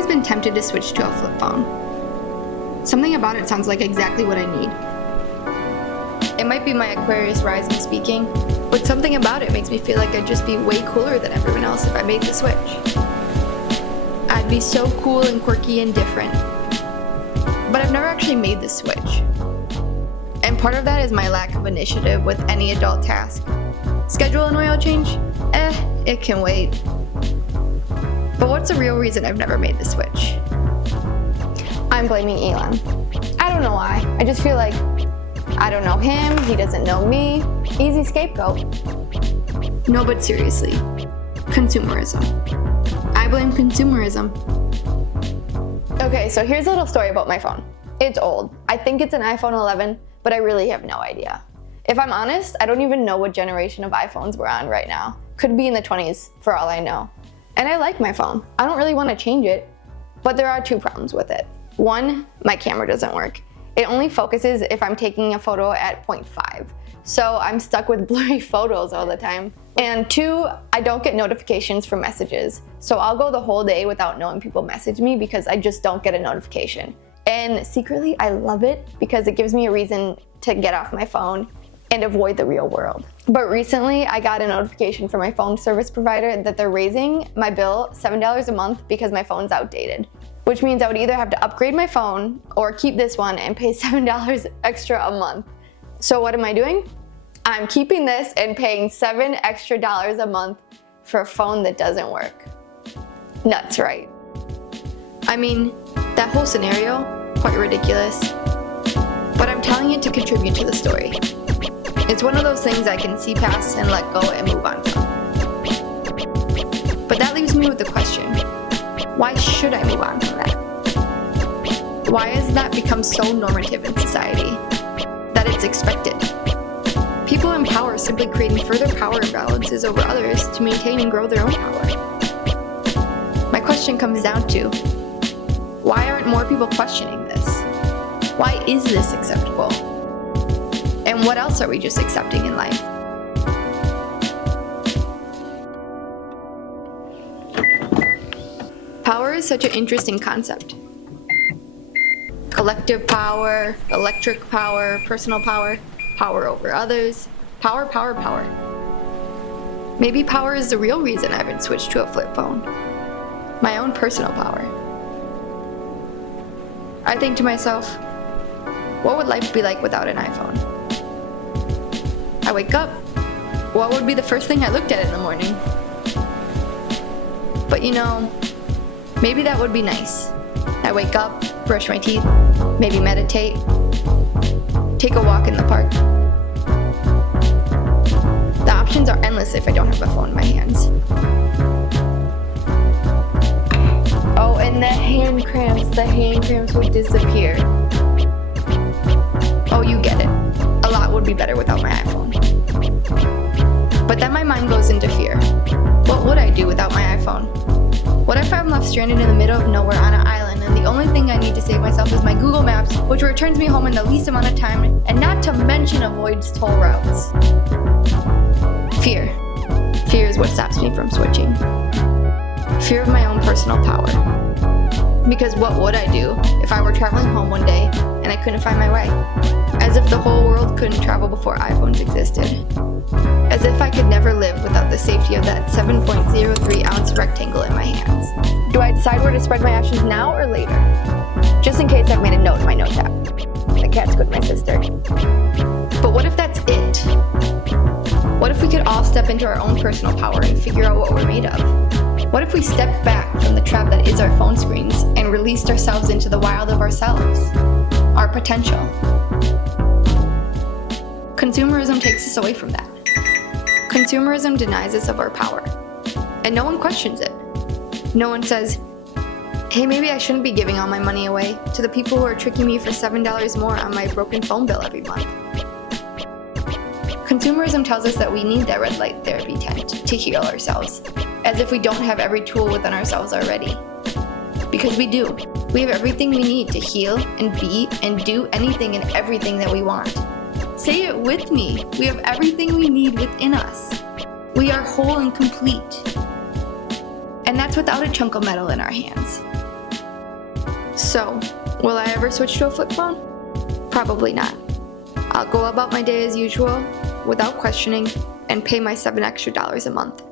always been tempted to switch to a flip phone. Something about it sounds like exactly what I need. It might be my Aquarius rising speaking, but something about it makes me feel like I'd just be way cooler than everyone else if I made the switch. I'd be so cool and quirky and different. But I've never actually made the switch. And part of that is my lack of initiative with any adult task. Schedule an oil change? It can wait. But what's the real reason I've never made the switch? I'm blaming Elon. I don't know why. I just feel like I don't know him, he doesn't know me. Easy scapegoat. No, but seriously, consumerism. I blame consumerism. Okay, so here's a little story about my phone. It's old. I think it's an iPhone 11, but I really have no idea. If I'm honest, I don't even know what generation of iPhones we're on right now. Could be in the 20s for all I know. And I like my phone. I don't really want to change it, but there are two problems with it. One, my camera doesn't work. It only focuses if I'm taking a photo at 0.5. So I'm stuck with blurry photos all the time. And two, I don't get notifications for messages. So I'll go the whole day without knowing people message me because I just don't get a notification. And secretly, I love it because it gives me a reason to get off my phone and avoid the real world. But recently, I got a notification from my phone service provider that they're raising my bill $7 a month because my phone's outdated. Which means I would either have to upgrade my phone or keep this one and pay $7 extra a month. So what am I doing? I'm keeping this and paying $7 extra a month for a phone that doesn't work. Nuts, right? I mean, that whole scenario, quite ridiculous. But I'm telling it to contribute to the story. It's one of those things I can see past and let go and move on from. But that leaves me with the question, why should I move on from that? Why has that become so normative in society that it's expected? People in power simply creating further power imbalances over others to maintain and grow their own power. My question comes down to, why aren't more people questioning this? Why is this acceptable? And what else are we just accepting in life? Power is such an interesting concept. Collective power, electric power, personal power, power over others, power, power, power. Maybe power is the real reason I haven't switched to a flip phone. My own personal power. I think to myself, what would life be like without an iPhone? I wake up, what would be the first thing I looked at in the morning? But you know, maybe that would be nice. I wake up, brush my teeth, maybe meditate, take a walk in the park. The options are endless if I don't have a phone in my hands. Oh, and the hand cramps would disappear. Oh, you get it. A lot would be better without my iPhone. But then my mind goes into fear. What would I do without my iPhone? What if I'm left stranded in the middle of nowhere on an island and the only thing I need to save myself is my Google Maps, which returns me home in the least amount of time, and not to mention avoids toll routes? Fear. Fear is what stops me from switching. Fear of my own personal power. Because what would I do if I were traveling home one day and I couldn't find my way? As if the whole world couldn't travel before iPhones existed. As if I could never live without the safety of that 7.03 ounce rectangle in my hands. Do I decide where to spread my ashes now or later? Just in case I've made a note in my note app. The cat's good, my sister. But what if that's it? What if we could all step into our own personal power and figure out what we're made of? What if we stepped back from the trap that is our phone screens and released ourselves into the wild of ourselves? Our potential. Consumerism takes us away from that. Consumerism denies us of our power. And no one questions it. No one says, hey, maybe I shouldn't be giving all my money away to the people who are tricking me for $7 more on my broken phone bill every month. Consumerism tells us that we need that red light therapy tent to heal ourselves, as if we don't have every tool within ourselves already. Because we do. We have everything we need to heal and be and do anything and everything that we want. Say it with me. We have everything we need within us. We are whole and complete. And that's without a chunk of metal in our hands. So, will I ever switch to a flip phone? Probably not. I'll go about my day as usual, without questioning, and pay my $7 extra a month.